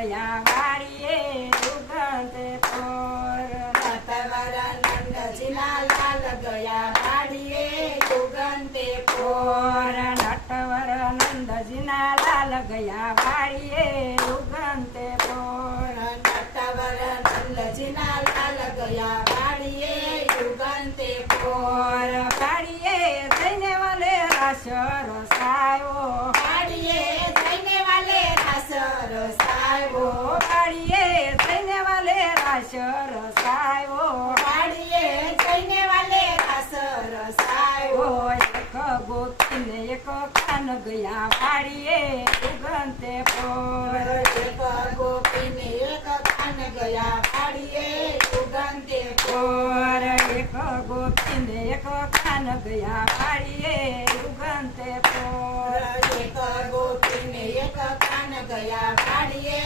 ગયા વાડીએ ઉગંતે પોર નટવરાનંદજીના લાલ ગયા વાડીએ ઉગંતે પોર નટવરાનંદજીના લાલ ગયા વાડીએ ઉગંતે પોર નટવરાનંદજીના લાલ ગયા વાડીએ ઉગંતે પોર વાડીએ જઈને વાલે રાસ રસાયો વાડીએ જઈને વાલે રાસ રસાયો વાડીએ જઈને વાલે રાસ રસાયો વાડીએ જઈને વાલે રાસ રસાયો એક ગોપીને એક કાન ગયા વાડીએ ઉગંતે પોર એક ગોપીને એક કાન ગયા વાડીએ ઉગંતે પોર એક ગોપીને એક કાન ગયા વાડીએ ઉગંતે પોર એક ગોપીને એક કાન ગયા વાડીએ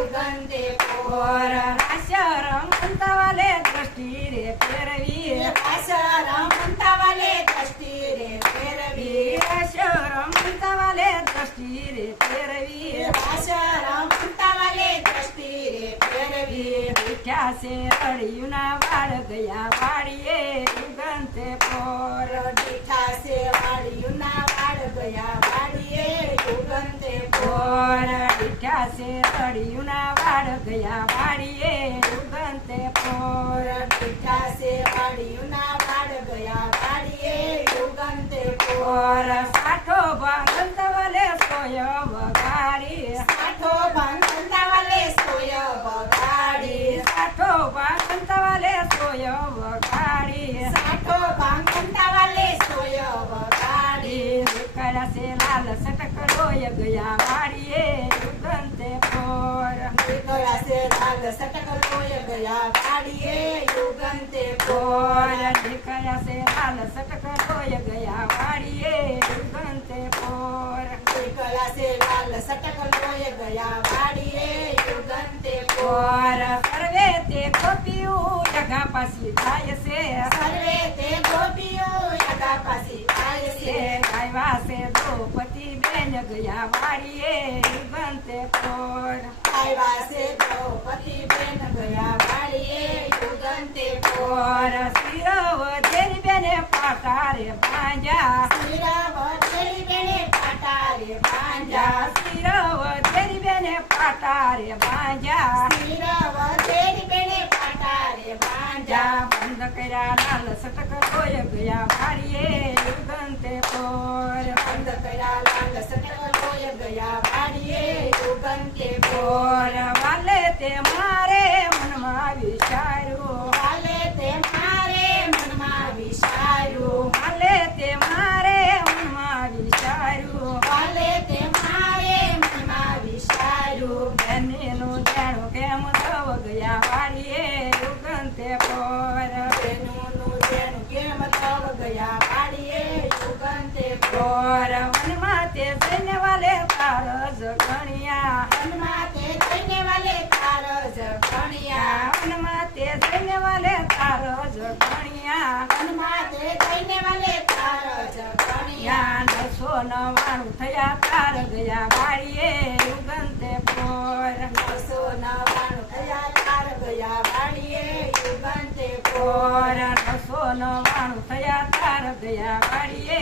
ઉગંતે પોર રાશરમ વાલે દ્રષ્ટિ રે ફેરવી આશરમ વાલે દ્રષ્ટિ રે ફેરવી રાશરમ વાલે દ્રષ્ટિ રે ફેરવી આશરમ વાલે દ્રષ્ટિ રે ફેરવી બેઠ્યા છે રળિયુંના વાળ ગયા વાડીએ ઉગંતે પોર દીઠા છે વાડીયુંના વાડ ગયા વાડીએ ઉગંતે પોર બેઠ્યા છે રળિયુંના વાળ ગયા વાડીએ ઉગંતે પોર દીઠા છે વાડીયુંના વાડ ગયા વાડીએ ઉગંતે પોર સાઠો ભાંગંત વાલે સોય વગાડી સાઠો ભાંગંતા વાલે સોય વગાડી સાઠો ભાંગંત વાલે સોય વગાડી સાઠો ભાંગંતા વાલે સોય વગાડી નીકળ્યા છે લાલ સટક રોય ગયા વાડીએ ઉગંતે પોર નીકળ્યા છે લાલ સટક લોય ગયા વાડીએ ઉગંતે પોર નીકળ્યા છે લાલ સટક રોય ગયા વાડીએ ઉગંતે પોર નીકળ્યા છે લાલ સટક લોય ગયા વાડીએ ઉગંતે પોર સર્વે તે ગોપીયું યગા પાછી થાય છે સર્વે તે ગોપીઓ યગા પાસી થાય છે આવ્યા છે દ્રૌપદી બેન ગયા વાડીએ ઉગંતે પોર આવ્યા છે દ્રૌપદી બેન ગયા વાડીએ ઉગંતે પોર શિરવધેરી બેને પાટારે ભાંજા શિરાવતેરી બેને પાટારે ભાંજા શિરવધેરી બેને પાટારે ભાંજા શિરાવતેરી બેને પાટારે ભાંજા બંધ કર્યા લાલ સટક રોય ગયા વાડીએ ઉગંતે પોર બંધ કર્યા લાલ સટક લોય ગયા વાડીએ ઉગંતે પોર વાલે તે મારે મનમાં વિચાર્યું વાલે તે મારે મનમાં વિચાર્યું વાલે તે મારે મનમાં વિચાર્યું વાલે તે મારે મનમાં વિચાર્યું બેનીનું જાણું કેમ થવ ગયા વાડીએ ઉગંતે પોર બેનુંનું જેનું કેમ થવ ગયા વાડીએ ઉગંતે પોર વનમાં તે જઈને વાલે તારજ ગણ્યા વનમાં તે જઈને વાલે તારજ ગણ્યા વનમાં તે જઈને વાલે તારજ ગણ્યા વનમાં તે જઈને વાલે તારજ ગણ્યા નસો નવાણું થયા તાર ગયા વાડીએ ઉગંતે પોર 999 થયા તાર ગયા વાડીએ ઉગંતે પોર 999 થયા તાર ગયા વાડીએ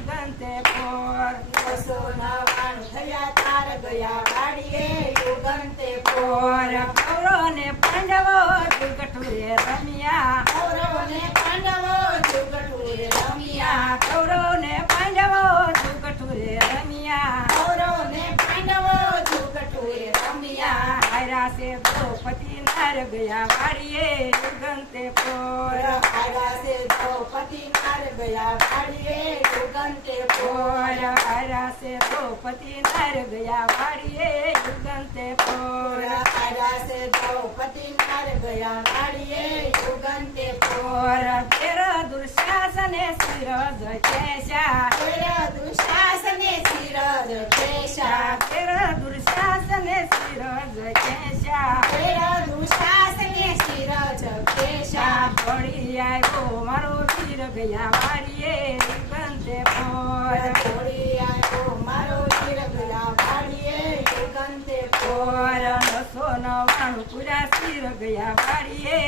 ઉગંતે પોર 999 થયા તાર ગયા વાડીએ ઉગંતે પોર કૌરવ ને પાંડવો જુગટુરે રમ્યા કૌરવને પાંડવો જુગટુરે રમ્યા કૌરવ ને પાંડવો જુગટુરે રમ્યા કૌરવને પાંડવો જુગટુરે રમ્યા હાર્યા છે દ્રૌપદી નાર ગયા વાડીએ ઉગંતે પોર આવ્યા છે દ્રૌપદી નાર ગયા વાડીએ ઉગંતે પોર હાર્યા છે દ્રૌપદી નાર ગયા વાડીએ ઉગંતે પોર આવ્યા છે દ્રૌપદી નાર ગયા વાડીએ ઉગંતે પોર તેર દુર્શાસને શિરજ કેશા તેરા દુશાસને શિરજ કેશા તેર દુર્શાસને શિરજ કેશા તેરા દુશાસને શિરજ કેશા પડી આવ્યો મારો વીર ગયા વાડીએ ઉગંતે પોર ઘોડી આવ્યો મારો વીર ગયા વાડીએ ઉગંતે પોર 999 પૂરા શિર ગયા વાડીએ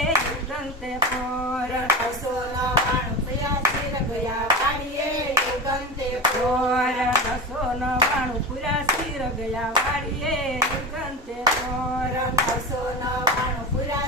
યુગંતે પોર 999 પૂરા શિર ગયા વાડીએ યુગંતે પોર 999 પૂરા શિર ગયા વાડીએ યુગંતે પોર 999 પૂરા